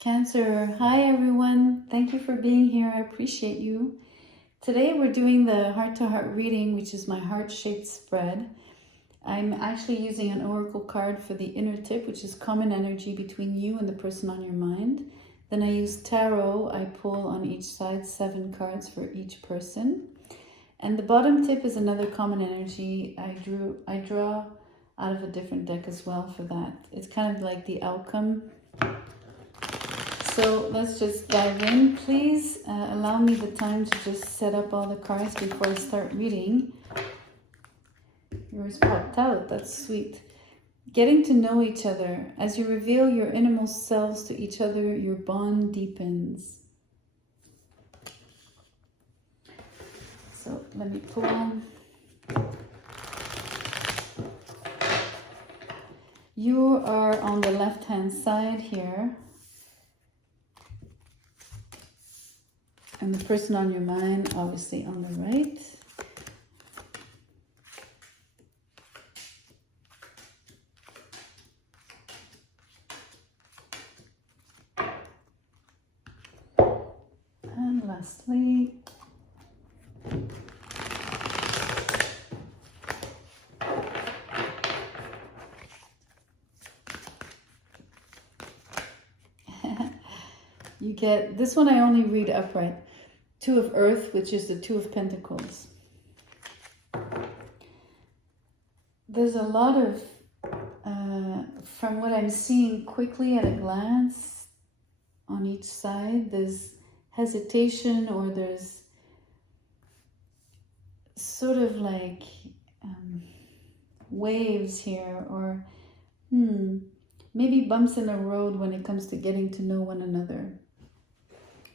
Cancer, hi everyone. Thank you for being here. I appreciate you. Today we're doing the heart-to-heart reading, which is my heart-shaped spread. I'm actually using an oracle card for the inner tip, which is common energy between you and the person on your mind. Then I use tarot. I pull on each side 7 cards for each person. And the bottom tip is another common energy. I draw out of a different deck as well for that. It's kind of like the outcome. So let's just dive in. Please allow me the time to just set up all the cards before I start reading. Yours popped out. That's sweet. Getting to know each other. As you reveal your innermost selves to each other, your bond deepens. So let me pull. You are on the left-hand side here. And the person on your mind, obviously, on the right. And lastly, you get, this one I only read upright. 2 of Earth, which is the 2 of Pentacles. There's a lot of, from what I'm seeing quickly at a glance on each side, there's hesitation or there's sort of like waves here or maybe bumps in the road when it comes to getting to know one another.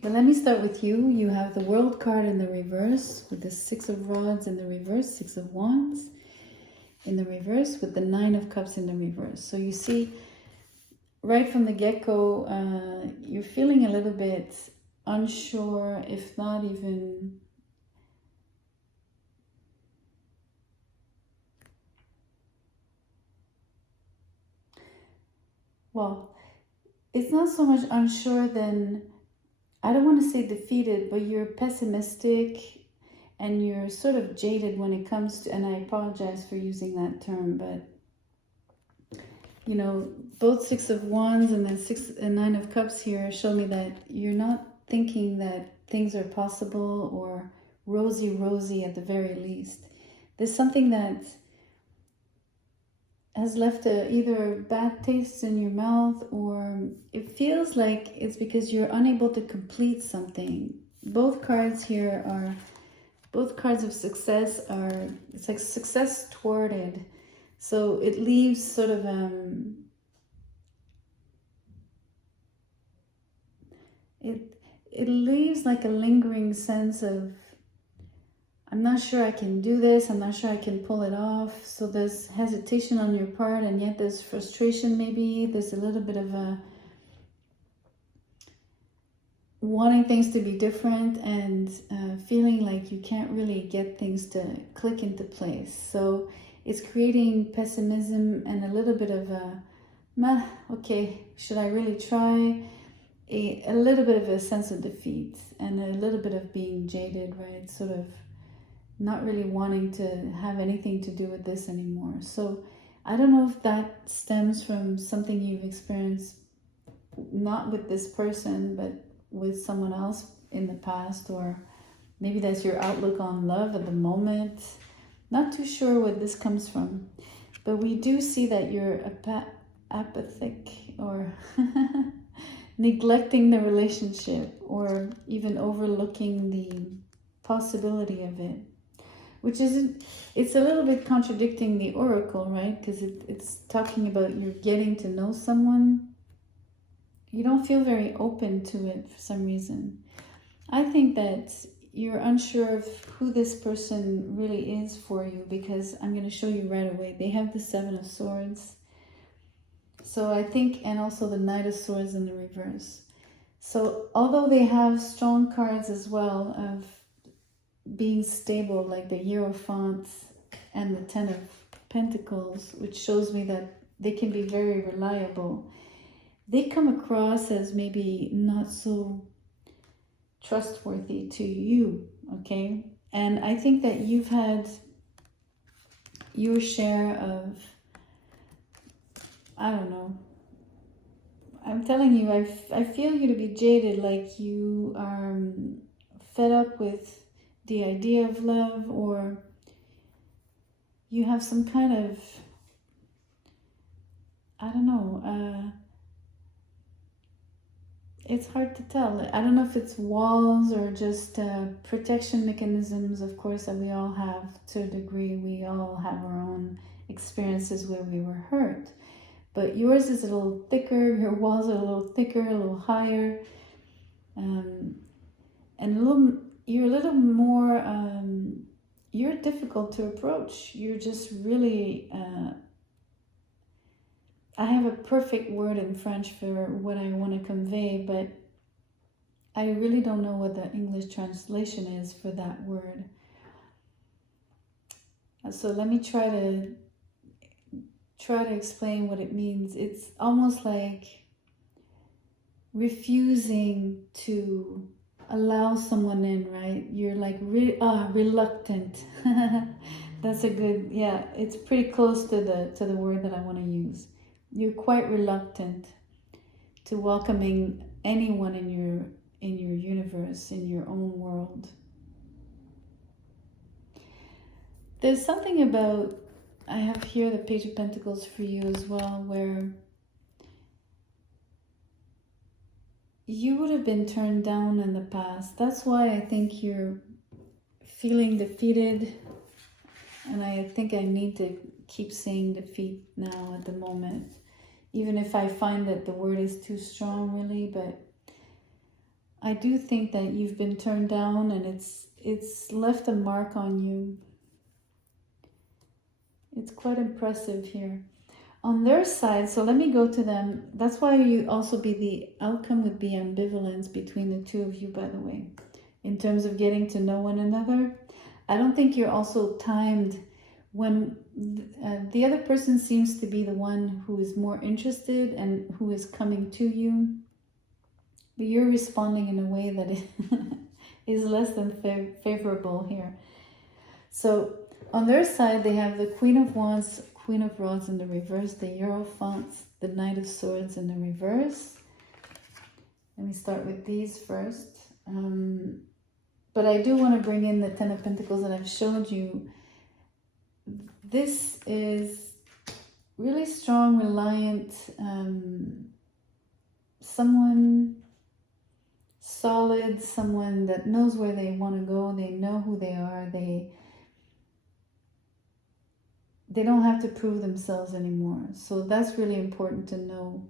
But let me start with you. You have the World card in the reverse with the 6 of Rods in the reverse, 6 of Wands in the reverse with the 9 of Cups in the reverse. So you see, right from the get-go, you're feeling a little bit unsure, if not even well, it's not so much unsure than, I don't want to say defeated, but you're pessimistic and you're sort of jaded when it comes to, and I apologize for using that term, but you know, both 6 of Wands and then 6 and 9 of Cups here show me that you're not thinking that things are possible or rosy at the very least. There's something that has left either bad taste in your mouth, or it feels like it's because you're unable to complete something. Both cards here are, both cards of success are, it's like success thwarted. So it leaves sort of, it leaves like a lingering sense of, I'm not sure I can do this, I'm not sure I can pull it off. So there's hesitation on your part, and yet there's frustration maybe. There's a little bit of a wanting things to be different and feeling like you can't really get things to click into place. So it's creating pessimism and a little bit of a, okay, should I really try? A little bit of a sense of defeat and a little bit of being jaded, right? Sort of not really wanting to have anything to do with this anymore. So I don't know if that stems from something you've experienced, not with this person, but with someone else in the past, or maybe that's your outlook on love at the moment. Not too sure where this comes from, but we do see that you're apathic or neglecting the relationship or even overlooking the possibility of it. Which isn't, it's a little bit contradicting the oracle, right? Because it's talking about you're getting to know someone. You don't feel very open to it for some reason. I think that you're unsure of who this person really is for you, because I'm going to show you right away. They have the 7 of Swords. So I think, and also the Knight of Swords in the reverse. So although they have strong cards as well of being stable, like the Hierophant and the 10 of Pentacles, which shows me that they can be very reliable. they come across as maybe not so trustworthy to you, okay? And I think that you've had your share of, I don't know, I'm telling you, I feel you to be jaded, like you are fed up with the idea of love, or you have some kind of, I don't know, it's hard to tell. I don't know if it's walls or just protection mechanisms, of course, that we all have to a degree. We all have our own experiences where we were hurt. But yours is a little thicker, your walls are a little thicker, a little higher, and you're a little more, you're difficult to approach. You're just really, I have a perfect word in French for what I want to convey, but I really don't know what the English translation is for that word. So let me try to explain what it means. It's almost like refusing to allow someone in, right? You're like reluctant. That's a good, yeah, it's pretty close to the word that I want to use. You're quite reluctant to welcoming anyone in your universe, in your own world. There's something about, I have here the Page of Pentacles for you as well, where you would have been turned down in the past. That's why I think you're feeling defeated. And I think I need to keep saying defeat now at the moment, even if I find that the word is too strong, really. But I do think that you've been turned down, and it's left a mark on you. It's quite impressive here. On their side, so let me go to them. That's why you also the outcome would be ambivalence between the two of you, by the way, in terms of getting to know one another. I don't think you're also timed when the other person seems to be the one who is more interested and who is coming to you, but you're responding in a way that is less than favorable here. So on their side, they have the Queen of Wands, Queen of Rods in the reverse, the Hierophant, the Knight of Swords in the reverse. Let me start with these first. But I do want to bring in the Ten of Pentacles that I've showed you. This is really strong, reliant, someone solid, someone that knows where they want to go. They know who they are. They don't have to prove themselves anymore. So that's really important to know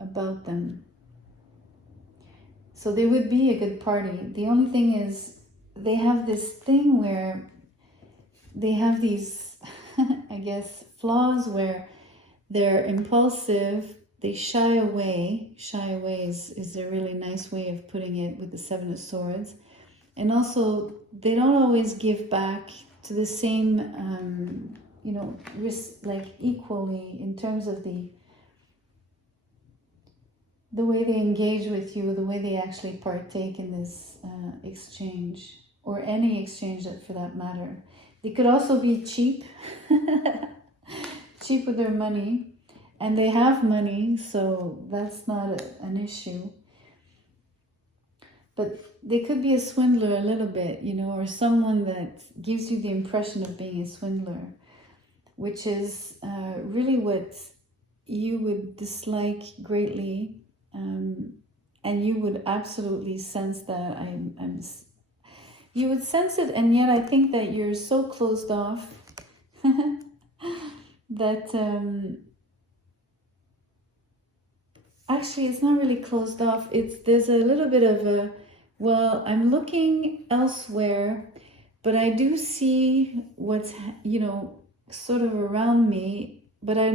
about them. So they would be a good party. The only thing is they have this thing where they have these, I guess, flaws where they're impulsive, they shy away. Shy away is a really nice way of putting it with the Seven of Swords. And also, they don't always give back to the same, like equally in terms of the way they engage with you, the way they actually partake in this exchange, or any exchange that for that matter. They could also be cheap, cheap with their money, and they have money, so that's not an issue. But they could be a swindler a little bit, or someone that gives you the impression of being a swindler, which is really what you would dislike greatly. And you would absolutely sense that you would sense it, and yet I think that you're so closed off that actually it's not really closed off. There's a little bit of a, well, I'm looking elsewhere, but I do see what's, sort of around me, but I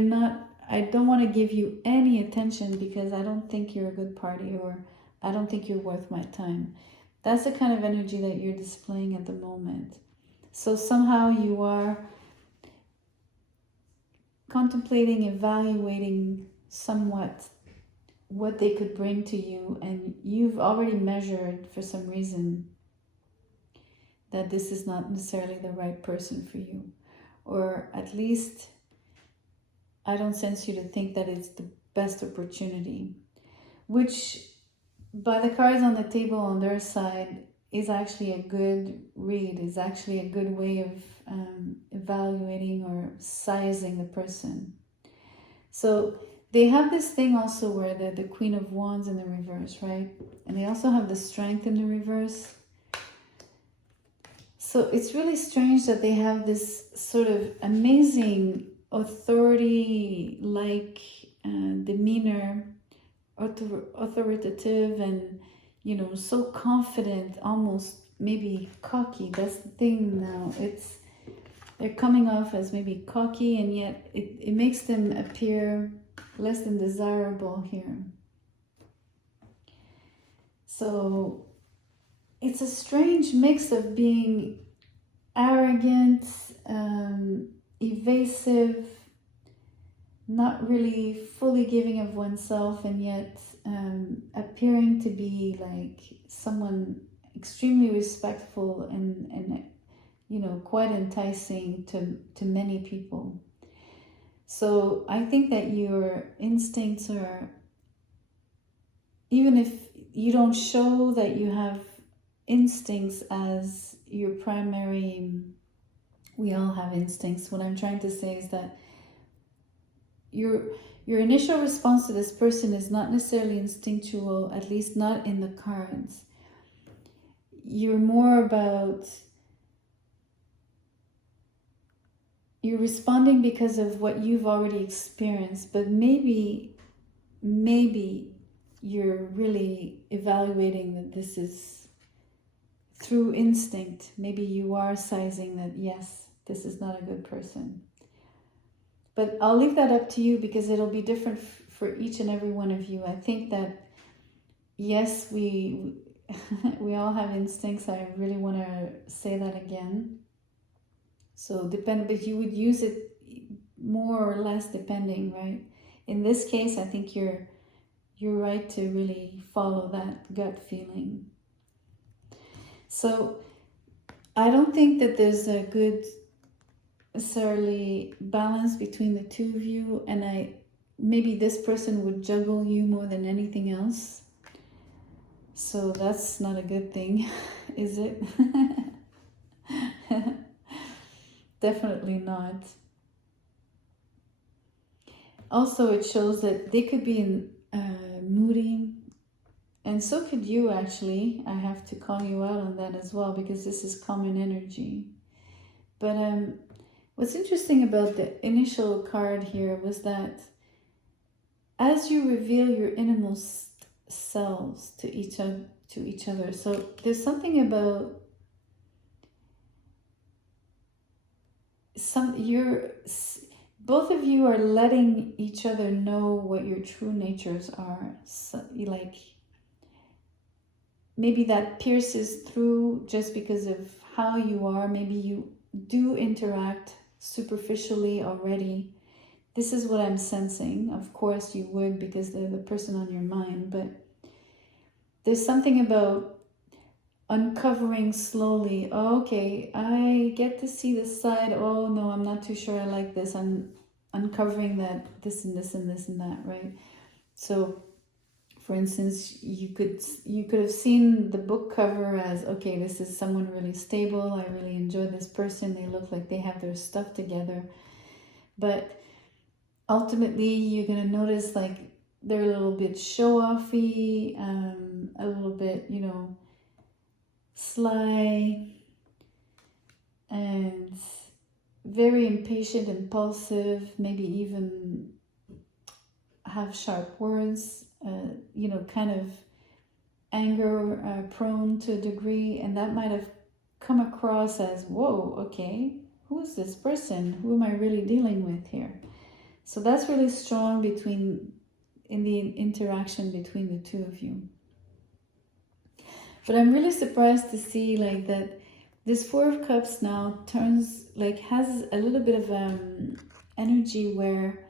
don't want to give you any attention because I don't think you're a good party, or I don't think you're worth my time. That's the kind of energy that you're displaying at the moment. So somehow you are contemplating, evaluating somewhat what they could bring to you, and you've already measured for some reason that this is not necessarily the right person for you, or at least I don't sense you to think that it's the best opportunity, which by the cards on the table on their side is actually a good read, is actually a good way of evaluating or sizing the person. So they have this thing also where they're the Queen of Wands in the reverse, right? And they also have the Strength in the reverse. So it's really strange that they have this sort of amazing authority-like demeanor, authoritative, and, you know, so confident, almost maybe cocky. That's the thing now. They're coming off as maybe cocky, and yet it makes them appear less than desirable here. So it's a strange mix of being arrogant, evasive, not really fully giving of oneself, and yet appearing to be like someone extremely respectful and you know, quite enticing to many people. So I think that your instincts are, even if you don't show that you have instincts as your primary, we all have instincts. What I'm trying to say is that your initial response to this person is not necessarily instinctual, at least not in the cards. You're more about, you're responding because of what you've already experienced, but maybe you're really evaluating that this is through instinct. Maybe you are sizing that, yes, this is not a good person. But I'll leave that up to you, because it'll be different for each and every one of you. I think that, yes, we all have instincts. I really want to say that again. So but you would use it more or less depending, right? In this case, I think you're right to really follow that gut feeling. So I don't think that there's a good necessarily balance between the two of you, and maybe this person would juggle you more than anything else. So that's not a good thing, is it? Definitely not. Also, it shows that they could be moody, and so could you, actually. I have to call you out on that as well, because this is common energy. But what's interesting about the initial card here was that as you reveal your innermost selves to each other, so there's something about both of you are letting each other know what your true natures are. So, like, maybe that pierces through just because of how you are. Maybe you do interact superficially already. This is what I'm sensing. Of course you would, because they're the person on your mind, but there's something about uncovering slowly. Oh, okay, I get to see this side. Oh no, I'm not too sure I like this. I'm uncovering that this and this and this and that, right? So for instance, you could have seen the book cover as, okay, this is someone really stable. I really enjoy this person. They look like they have their stuff together. But ultimately, you're going to notice like they're a little bit show-offy, a little bit, you know, sly, and very impatient, impulsive, maybe even have sharp words, you know, kind of anger prone to a degree, and that might have come across as, whoa, okay, who is this person? Who am I really dealing with here? So that's really strong in the interaction between the two of you. But I'm really surprised to see like that this Four of Cups now turns, like, has a little bit of energy where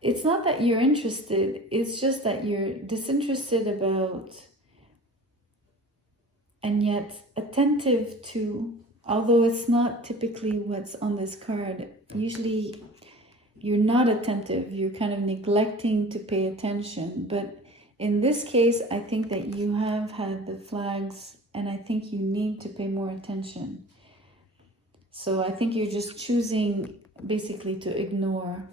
it's not that you're interested, it's just that you're disinterested about and yet attentive to, although it's not typically what's on this card. Usually you're not attentive, you're kind of neglecting to pay attention. But in this case, I think that you have had the flags and I think you need to pay more attention. So I think you're just choosing basically to ignore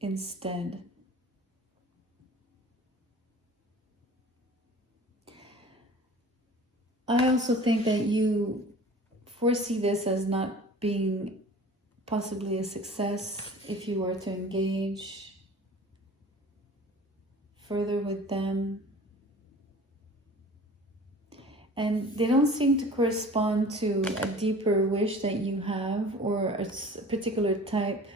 instead. I also think that you foresee this as not being possibly a success if you were to engage further with them. And they don't seem to correspond to a deeper wish that you have or a particular type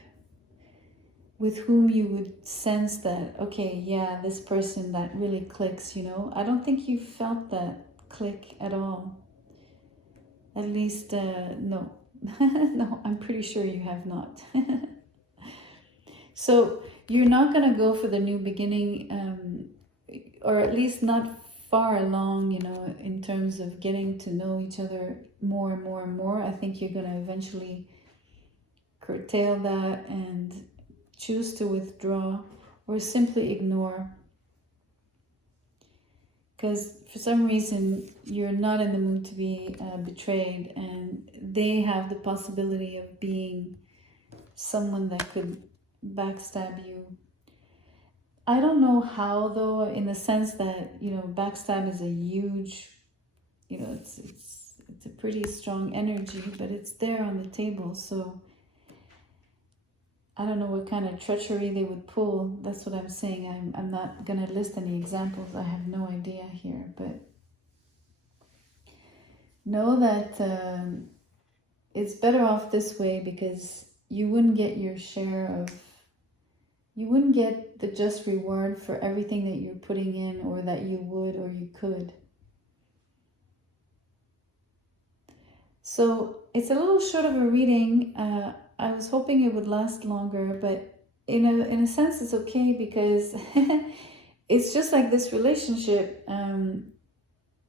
with whom you would sense that, okay, yeah, this person that really clicks, you know. I don't think you felt that click at all. At least, no. No, I'm pretty sure you have not. So you're not going to go for the new beginning, or at least not far along, you know, in terms of getting to know each other more and more and more. I think you're going to eventually curtail that and choose to withdraw or simply ignore. Because for some reason you're not in the mood to be betrayed, and they have the possibility of being someone that could backstab you. I don't know how though, in the sense that, you know, backstab is a huge, you know, it's a pretty strong energy, but it's there on the table. So I don't know what kind of treachery they would pull. That's what I'm saying. I'm not going to list any examples. I have no idea here. But know that it's better off this way, because you wouldn't get your share of, you wouldn't get the just reward for everything that you're putting in, or that you would or you could. So it's a little short of a reading. I was hoping it would last longer, but in a sense it's okay, because it's just like this relationship.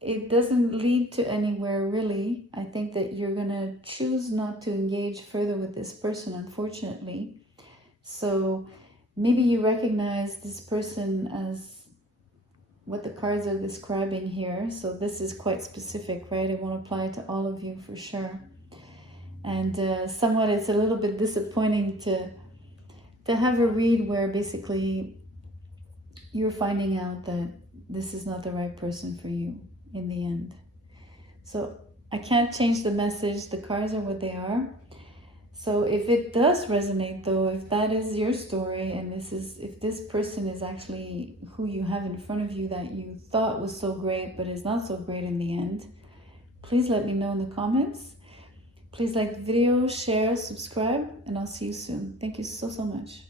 It doesn't lead to anywhere really. I think that you're gonna choose not to engage further with this person, unfortunately. So maybe you recognize this person as what the cards are describing here. So this is quite specific, right? It won't apply to all of you for sure. And somewhat it's a little bit disappointing to have a read where basically you're finding out that this is not the right person for you in the end. So I can't change the message. The cards are what they are. So if it does resonate though, if that is your story, and if this person is actually who you have in front of you that you thought was so great but is not so great in the end, please let me know in the comments. Please like the video, share, subscribe, and I'll see you soon. Thank you so much.